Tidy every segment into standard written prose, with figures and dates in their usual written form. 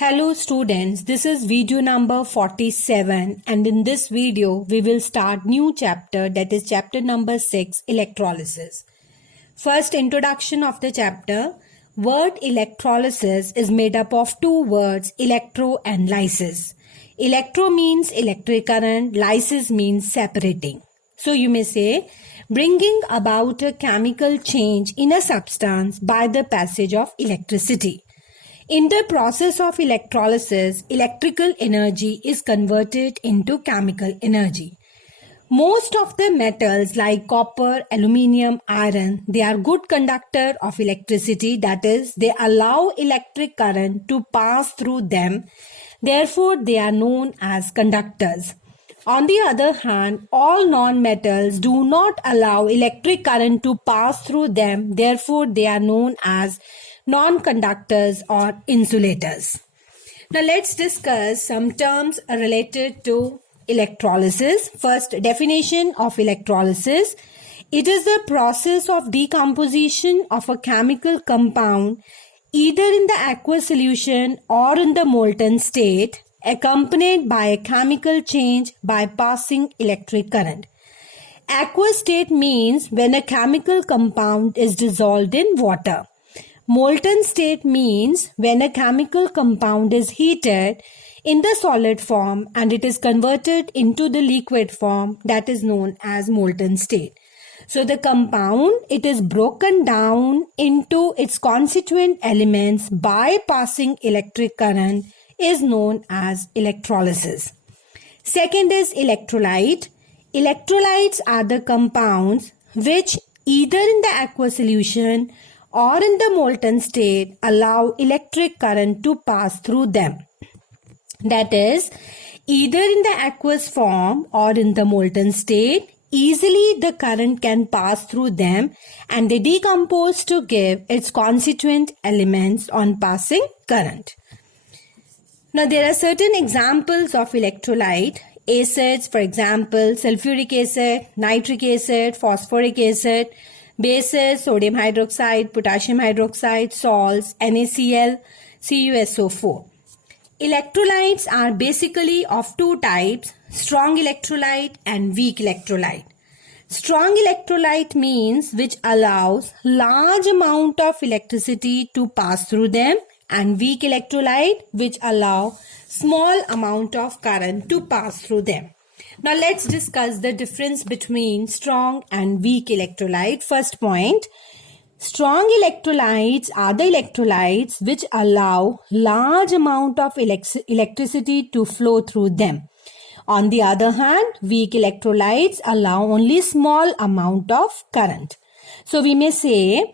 Hello students, this is video number 47 and in this video we will start new chapter, that is chapter number 6, electrolysis. First, introduction of the chapter. Word electrolysis is made up of two words, electro and lysis. Electro means electric current, lysis means separating. So you may say, bringing about a chemical change in a substance by the passage of electricity. In the process of electrolysis, electrical energy is converted into chemical energy. Most of the metals like copper, aluminium, iron, they are good conductor of electricity, that is, they allow electric current to pass through them. Therefore, they are known as conductors. On the other hand, all non-metals do not allow electric current to pass through them. Therefore, they are known as non-conductors or insulators. Now let's discuss some terms related to electrolysis. First, definition of electrolysis. It is the process of decomposition of a chemical compound either in the aqueous solution or in the molten state, accompanied by a chemical change by passing electric current. Aqueous state means when a chemical compound is dissolved in water. Molten state means when a chemical compound is heated in the solid form and it is converted into the liquid form, that is known as molten state. So the compound, it is broken down into its constituent elements by passing electric current, is known as electrolysis. Second is electrolyte. Electrolytes are the compounds which either in the aqueous solution or in the molten state allow electric current to pass through them. That is, either in the aqueous form or in the molten state, easily the current can pass through them and they decompose to give its constituent elements on passing current. Now there are certain examples of electrolyte. Acids, for example, sulfuric acid, nitric acid, phosphoric acid. Bases, sodium hydroxide, potassium hydroxide, salts, NaCl, CuSO4. Electrolytes are basically of two types, strong electrolyte and weak electrolyte. Strong electrolyte means which allows large amount of electricity to pass through them, and weak electrolyte which allow small amount of current to pass through them. Now let's discuss the difference between strong and weak electrolyte. First point, strong electrolytes are the electrolytes which allow large amount of electricity to flow through them. On the other hand, weak electrolytes allow only small amount of current. So we may say,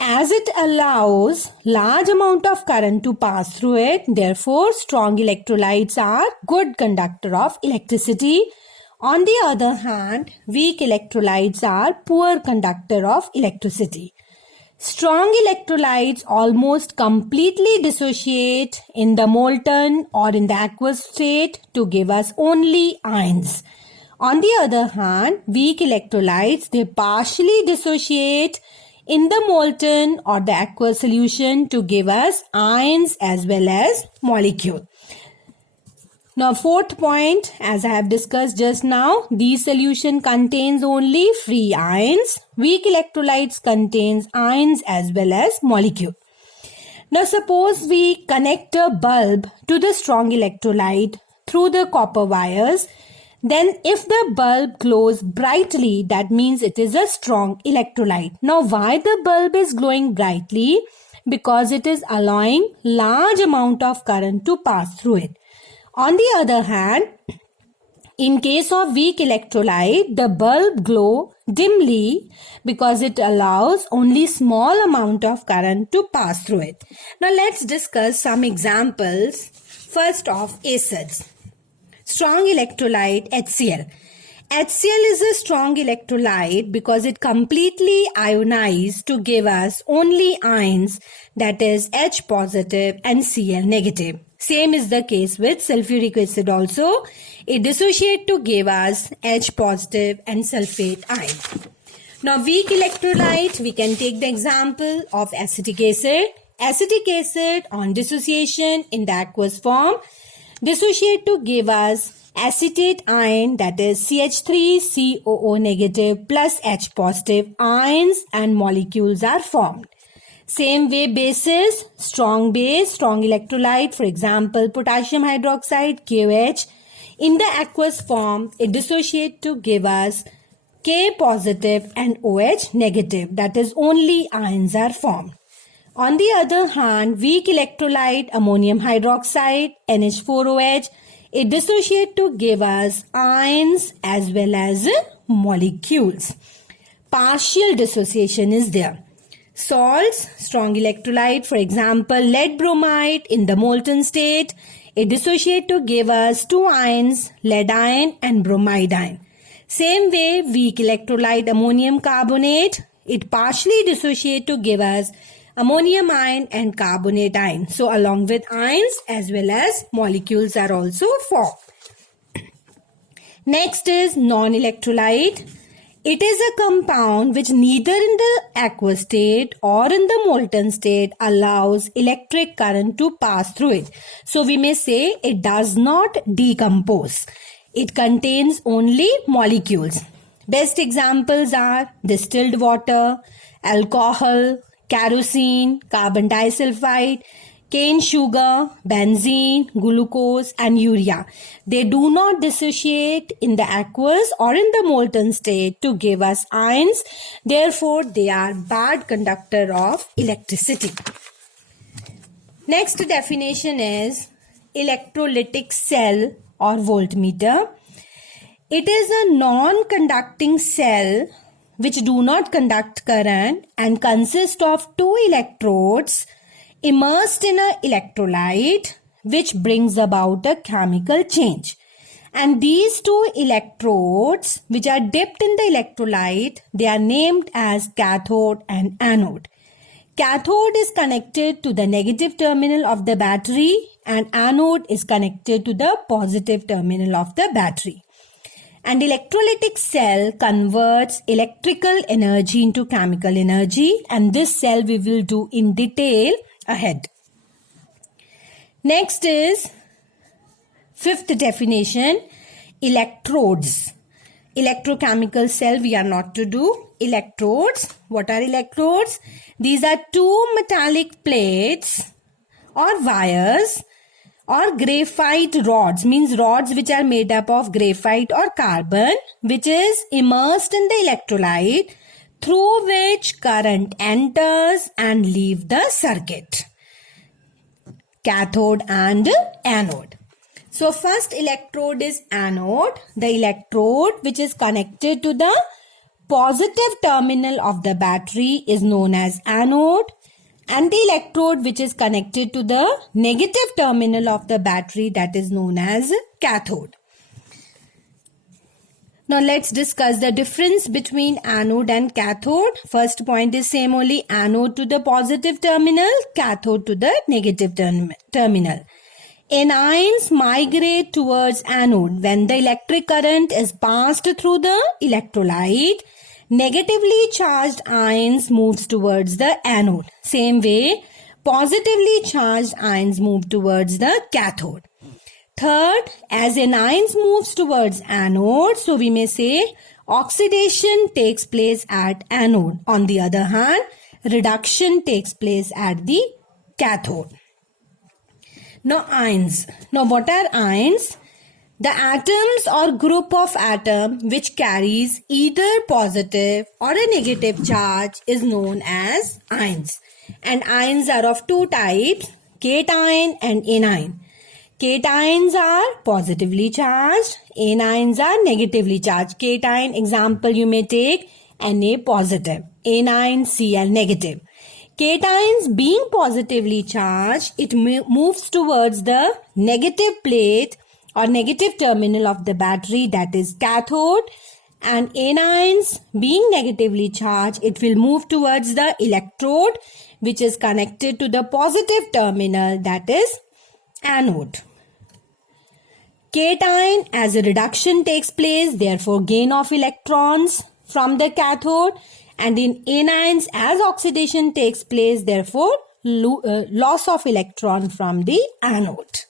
as it allows large amount of current to pass through it, therefore strong electrolytes are good conductor of electricity. On the other hand, weak electrolytes are poor conductor of electricity. Strong electrolytes almost completely dissociate in the molten or in the aqueous state to give us only ions. On the other hand, weak electrolytes, they partially dissociate in the molten or the aqueous solution to give us ions as well as molecule. Now fourth point, as I have discussed just now, these solution contains only free ions. Weak electrolytes contains ions as well as molecule. Now suppose we connect a bulb to the strong electrolyte through the copper wires. Then if the bulb glows brightly, that means it is a strong electrolyte. Now why the bulb is glowing brightly? Because it is allowing large amount of current to pass through it. On the other hand, in case of weak electrolyte, the bulb glow dimly because it allows only small amount of current to pass through it. Now let's discuss some examples. First of acids. Strong electrolyte HCl. HCl is a strong electrolyte because it completely ionizes to give us only ions, that is H positive and Cl negative. Same is the case with sulfuric acid also. It dissociates to give us H positive and sulfate ion. Now weak electrolyte, we can take the example of acetic acid. acetic acid on dissociation in the aqueous form dissociate to give us acetate ion, that is CH3COO negative plus H positive ions and molecules are formed. Same way bases, strong base, strong electrolyte, for example potassium hydroxide KOH. In the aqueous form, it dissociates to give us K positive and OH negative, that is only ions are formed. On the other hand, weak electrolyte ammonium hydroxide NH4OH, it dissociates to give us ions as well as molecules. Partial dissociation is there. Salts, strong electrolyte, for example lead bromide in the molten state, it dissociates to give us two ions, lead ion and bromide ion. Same way, weak electrolyte ammonium carbonate, it partially dissociates to give us ammonium ion and carbonate ion. So along with ions as well as molecules are also formed. Next is non-electrolyte. It is a compound which neither in the aqueous state or in the molten state allows electric current to pass through it. So we may say it does not decompose. It contains only molecules. Best examples are distilled water, alcohol, kerosene, carbon disulfide, cane sugar, benzene, glucose and urea. They do not dissociate in the aqueous or in the molten state to give us ions. Therefore, they are bad conductor of electricity. Next definition is electrolytic cell or voltmeter. It is a non-conducting cell which do not conduct current and consist of two electrodes immersed in an electrolyte which brings about a chemical change. And these two electrodes which are dipped in the electrolyte, they are named as cathode and anode. Cathode is connected to the negative terminal of the battery and anode is connected to the positive terminal of the battery. And electrolytic cell converts electrical energy into chemical energy, and this cell we will do in detail ahead. Next is fifth definition, electrodes. Electrochemical cell we are not to do. Electrodes. What are electrodes? These are two metallic plates or wires or graphite rods, means rods which are made up of graphite or carbon, which is immersed in the electrolyte through which current enters and leaves the circuit. Cathode and anode. So first electrode is anode. The electrode which is connected to the positive terminal of the battery is known as anode, and the electrode which is connected to the negative terminal of the battery, that is known as cathode. Now let's discuss the difference between anode and cathode. First point is same only, anode to the positive terminal, cathode to the negative terminal. Anions migrate towards anode when the electric current is passed through the electrolyte. Negatively charged ions moves towards the anode. Same way, positively charged ions move towards the cathode. Third, as anions moves towards anode, so we may say oxidation takes place at anode. On the other hand, reduction takes place at the cathode. Now ions. Now what are ions? The atoms or group of atom which carries either positive or a negative charge is known as ions. And ions are of two types, cation and anion. Cations are positively charged, anions are negatively charged. Cation example you may take Na positive, anion Cl negative. Cations being positively charged, it moves towards the negative plate or negative terminal of the battery, that is cathode, and anions being negatively charged, it will move towards the electrode which is connected to the positive terminal, that is anode. Cation, as a reduction takes place, therefore gain of electrons from the cathode, and in anions as oxidation takes place, therefore loss of electron from the anode.